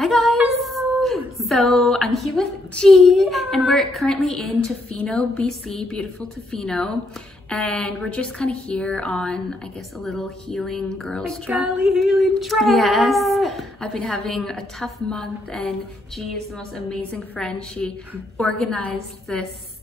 Hi guys! Hello. So I'm here with G, and we're currently in Tofino, BC, beautiful Tofino. And we're just kind of here on, I guess, a little healing girls trip. Girly healing trip! Yes! I've been having a tough month, and G is the most amazing friend. She organized this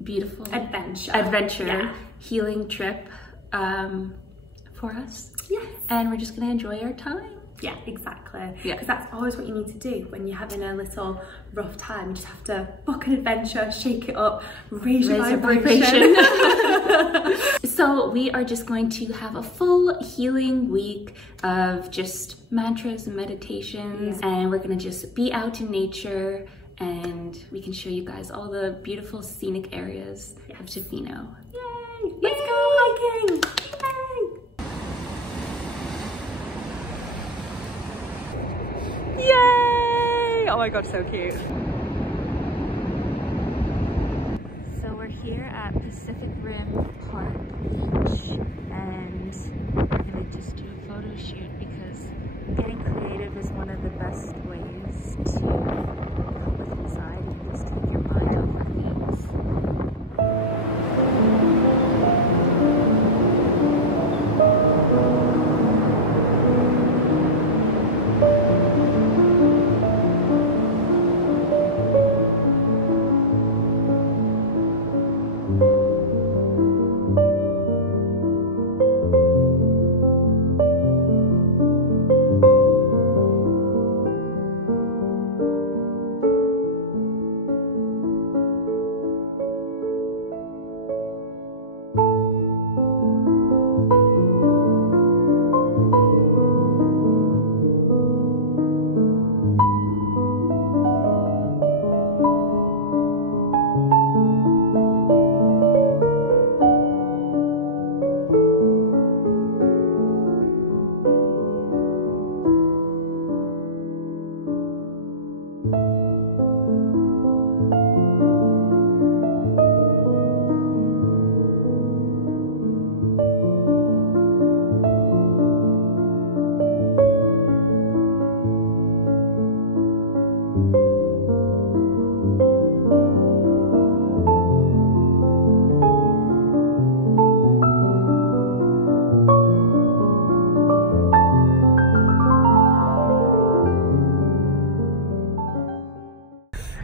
beautiful adventure healing trip for us. Yes. And we're just gonna enjoy our time. Yeah, exactly. Yeah. Because that's always what you need to do when you're having a little rough time. You just have to book an adventure, shake it up, raise your vibration. So we are just going to have a full healing week of just mantras and meditations, and we're gonna just be out in nature, and we can show you guys all the beautiful scenic areas of Tofino. Yay! Let's go hiking! Yay! Yay! Oh my god, so cute. So we're here at Pacific Rim Park Beach, and we're gonna just do a photo shoot because getting creative is one of the best ways to come with inside and just take your mind off of things.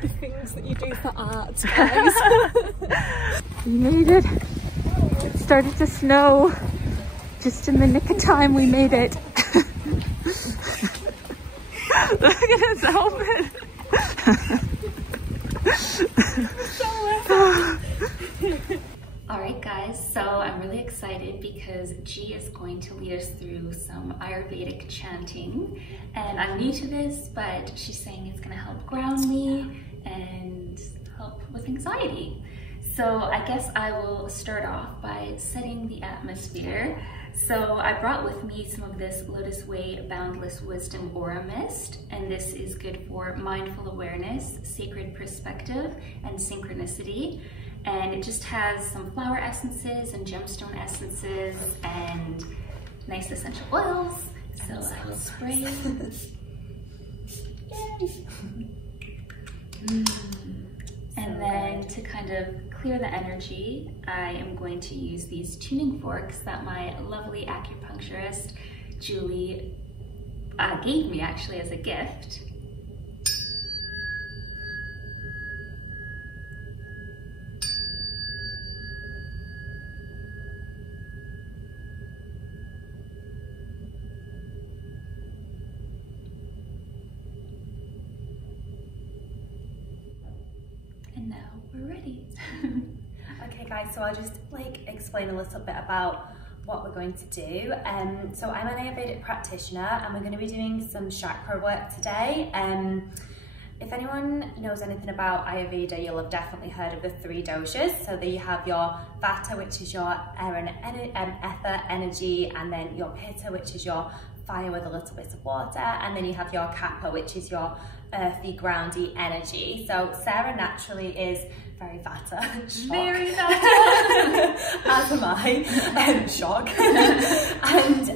The things that you do for art, guys. We made it. It started to snow. Just in the nick of time, we made it. Look at his outfit. Alright guys, so I'm really excited because G is going to lead us through some Ayurvedic chanting. And I'm new to this, but she's saying it's going to help ground me and help with anxiety. So I guess I will start off by setting the atmosphere. So I brought with me some of this Lotus Way Boundless Wisdom Aura Mist, and this is good for mindful awareness, sacred perspective, and synchronicity. And it just has some flower essences and gemstone essences and nice essential oils. So I will spray. And then to kind of clear the energy, I am going to use these tuning forks that my lovely acupuncturist, Julie, gave me actually as a gift. And now we're ready. Okay guys, so I'll just explain a little bit about what we're going to do. So I'm an Ayurvedic practitioner, and we're going to be doing some chakra work today. If anyone knows anything about Ayurveda, you'll have definitely heard of the 3 doshas. So there you have your Vata, which is your air and ether energy, and then your Pitta, which is your fire with a little bit of water, and then you have your Kapha, which is your earthy, groundy energy. So Sarah naturally is very Vata. Very Vata. As am I. Shock. And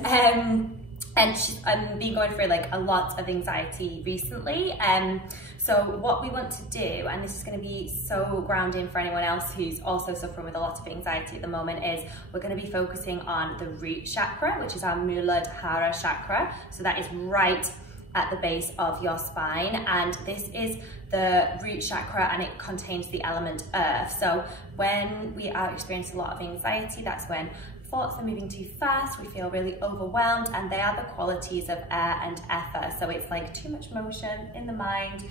And she's been going through like a lot of anxiety recently. So what we want to do, and this is going to be so grounding for anyone else who's also suffering with a lot of anxiety at the moment, is we're going to be focusing on the root chakra, which is our Muladhara chakra. So that is right at the base of your spine, and this is the root chakra, and it contains the element earth. So when we are experiencing a lot of anxiety, that's when thoughts are moving too fast, we feel really overwhelmed, and they are the qualities of air and ether. So it's like too much motion in the mind.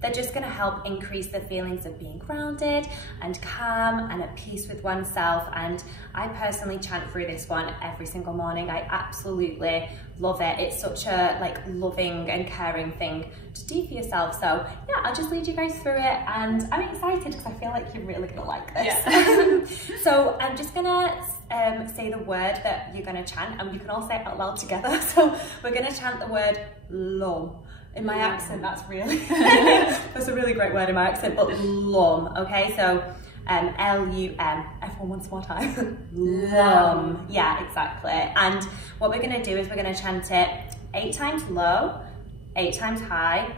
They're just going to help increase the feelings of being grounded and calm and at peace with oneself. And I personally chant through this one every single morning. I absolutely love it. It's such a like loving and caring thing to do for yourself. So yeah, I'll just lead you guys through it, and I'm excited because I feel like you're really gonna like this. Yeah. So I'm just gonna say the word that you're gonna chant, and you can all say it out loud together. So we're gonna chant the word LUM. In my accent, that's really, that's a really great word in my accent, but LUM, okay? So L-U-M, everyone once more time. LUM, yeah, exactly. And what we're gonna do is we're gonna chant it 8 times low, 8 times high,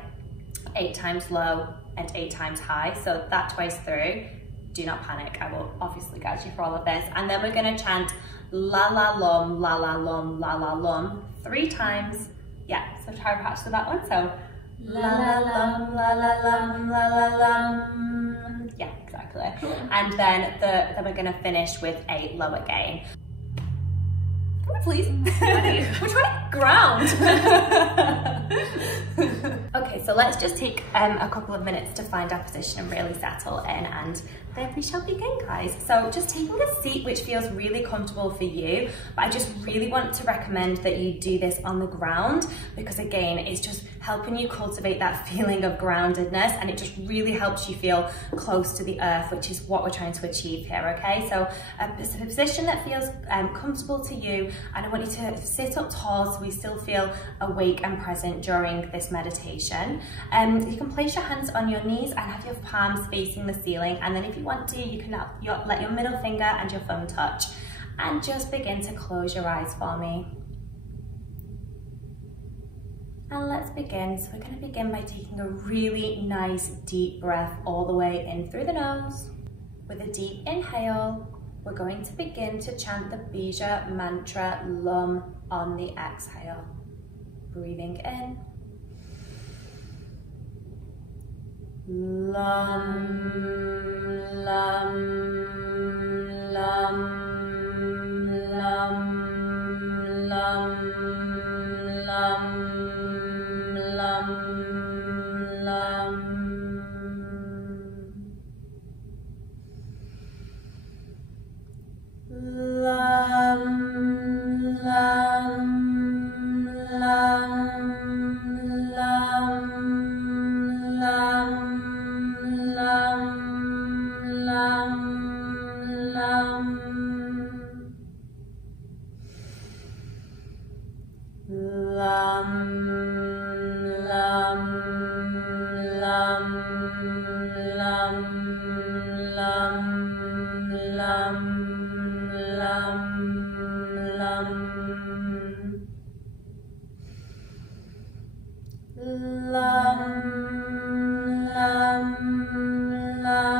8 times low, and 8 times high. So that twice through. Do not panic, I will obviously guide you for all of this. And then we're gonna chant la la lum, la la lum, la la lum 3 times. Yeah, so try and practice with that one. So la la lum, la la lum, la la lum. Yeah, exactly. Cool. And then we're gonna finish with a lower gain. Come on, please. We're trying to ground. Okay, so let's just take a couple of minutes to find our position and really settle in, and then we shall begin, guys. So just taking a seat which feels really comfortable for you, but I just really want to recommend that you do this on the ground, because again, it's just helping you cultivate that feeling of groundedness, and it just really helps you feel close to the earth, which is what we're trying to achieve here, okay? So a position that feels comfortable to you, and I want you to sit up tall so we still feel awake and present during this meditation. You can place your hands on your knees and have your palms facing the ceiling, and then if you want to, you can let your middle finger and your thumb touch, and just begin to close your eyes for me. And let's begin. So we're going to begin by taking a really nice deep breath all the way in through the nose. With a deep inhale, we're going to begin to chant the Bija mantra LUM on the exhale. Breathing in. LUM, LUM, LUM, LUM, LUM, LUM, LUM, LUM. LUM, LUM, LUM, LUM, LUM, LUM, LUM, LUM. LUM, LUM, LUM, LUM, LUM, LUM, LUM, LUM. LUM, LUM, LUM,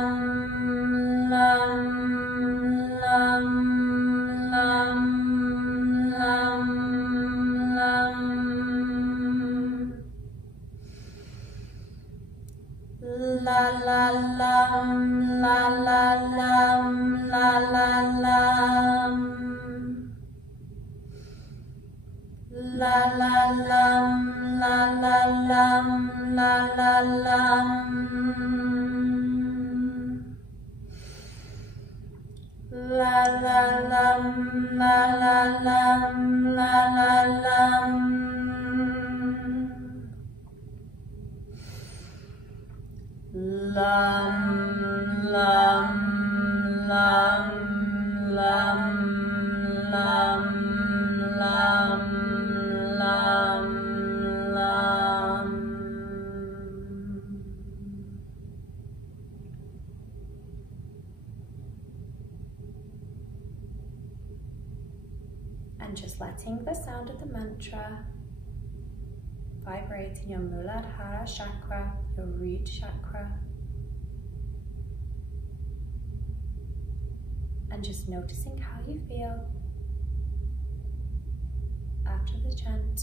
LUM, LUM, LUM, LUM, LUM. La la lum, la la lum, la la lum. La la lum, la la lum, la la lum. La la lum, la la lum, la la lum. Lum, lum, lum, lum, lum, lum, lum, lum. And just letting the sound of the mantra vibrating your Muladhara chakra, your root chakra. And just noticing how you feel after the chant.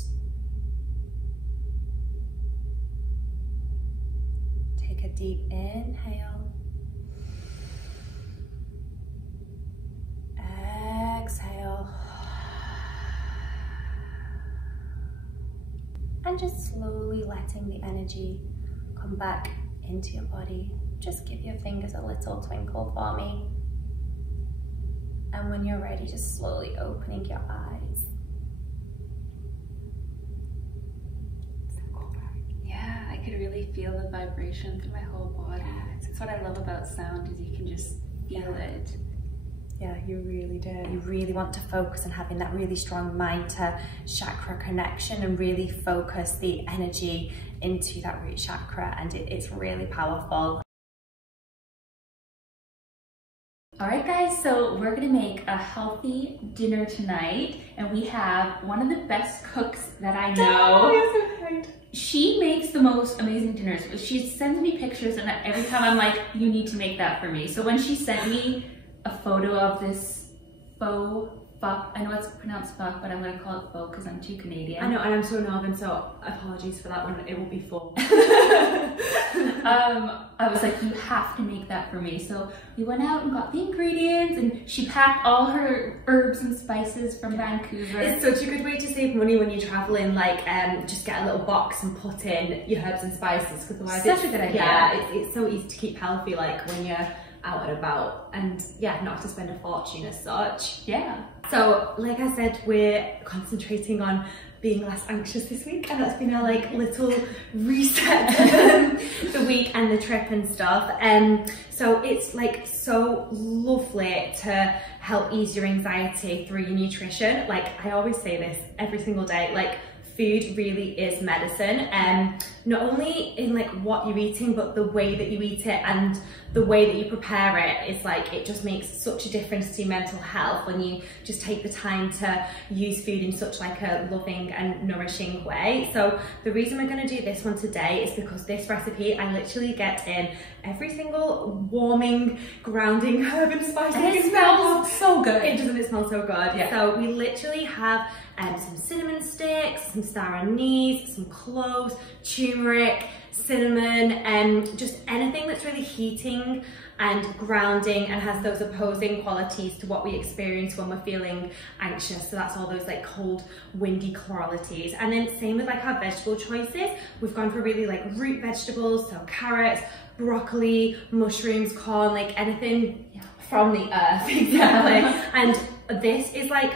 Take a deep inhale. Exhale. And just slowly letting the energy come back into your body. Just give your fingers a little twinkle for me. And when you're ready, just slowly opening your eyes. So cool, right? Yeah, I could really feel the vibration through my whole body. That's what I love about sound, is you can just feel it. Yeah, you really do. You really want to focus on having that really strong mind to chakra connection and really focus the energy into that root chakra, and it's really powerful. All right, guys, so we're gonna make a healthy dinner tonight, and we have one of the best cooks that I know. She makes the most amazing dinners. She sends me pictures, and every time I'm like, you need to make that for me. So when she sent me a photo of this faux fuck, I know it's pronounced fuck, but I'm gonna call it faux because I'm too Canadian. I know, and I'm so northern, so apologies for that one. It will be full. I was like, you have to make that for me. So we went out and got the ingredients, and she packed all her herbs and spices from Vancouver. It's such a good way to save money when you're traveling, like just get a little box and put in your herbs and spices, because otherwise such a good idea. Yeah, it's so easy to keep healthy, like when you're out and about, and yeah, not have to spend a fortune as such. Yeah. So like I said, we're concentrating on being less anxious this week, and that's been our like little reset the week and the trip and stuff. So it's like so lovely to help ease your anxiety through your nutrition. Like I always say this every single day, like food really is medicine, not only in like what you're eating, but the way that you eat it and the way that you prepare it is like, it just makes such a difference to your mental health when you just take the time to use food in such like a loving and nourishing way. So the reason we're going to do this one today is because this recipe I literally get in every single warming, grounding herb and spice. And it smells so good. It smell so good. Yeah. So we literally have some cinnamon sticks, some star anise, some cloves, turmeric, cinnamon, just anything that's really heating and grounding and has those opposing qualities to what we experience when we're feeling anxious. So that's all those like cold, windy qualities. And then same with like our vegetable choices. We've gone for really like root vegetables, so carrots, broccoli, mushrooms, corn, like anything from the earth, exactly. And this is like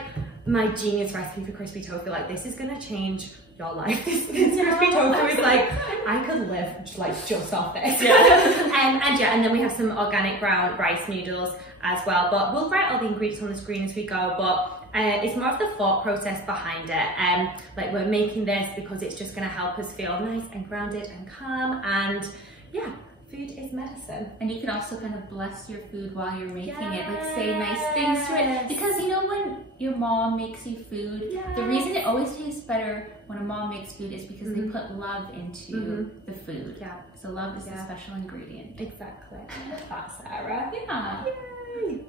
my genius recipe for crispy tofu. Like this is gonna change your life. This crispy tofu is like, I could live like just off this. And then we have some organic brown rice noodles as well, but we'll write all the ingredients on the screen as we go. But it's more of the thought process behind it. Like we're making this because it's just gonna help us feel nice and grounded and calm, and yeah, food is medicine. And you can also kind of bless your food while you're making it, like say nice things to it. Because you know when your mom makes you food, the reason it always tastes better when a mom makes food is because they put love into the food. Yeah. So love is the special ingredient. Exactly. I love that, Sarah. Yeah. Yay.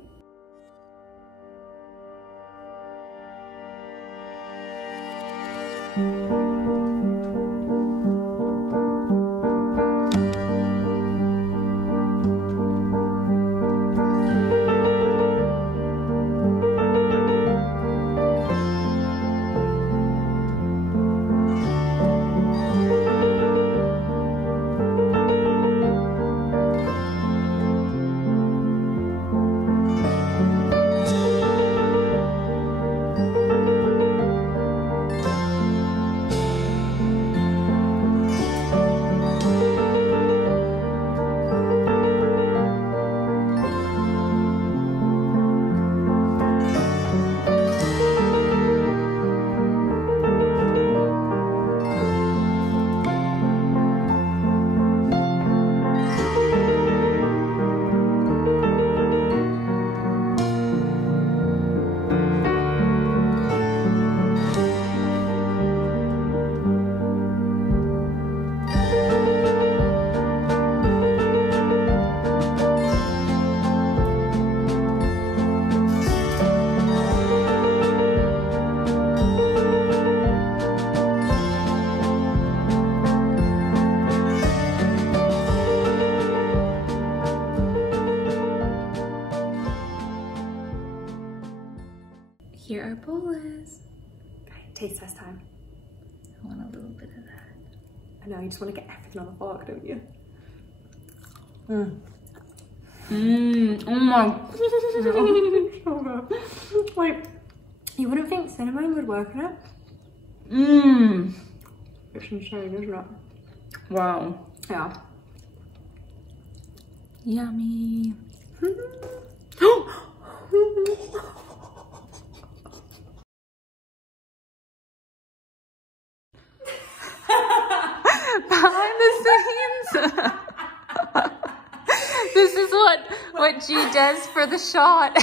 our bolus. Okay, taste test time. I want a little bit of that. I know, you just want to get everything on the fork, don't you? Oh my. So good. Like, you wouldn't think cinnamon would work in it. It's insane, isn't it? Wow. Yeah. Yummy. Behind the scenes. This is what G does for the shot.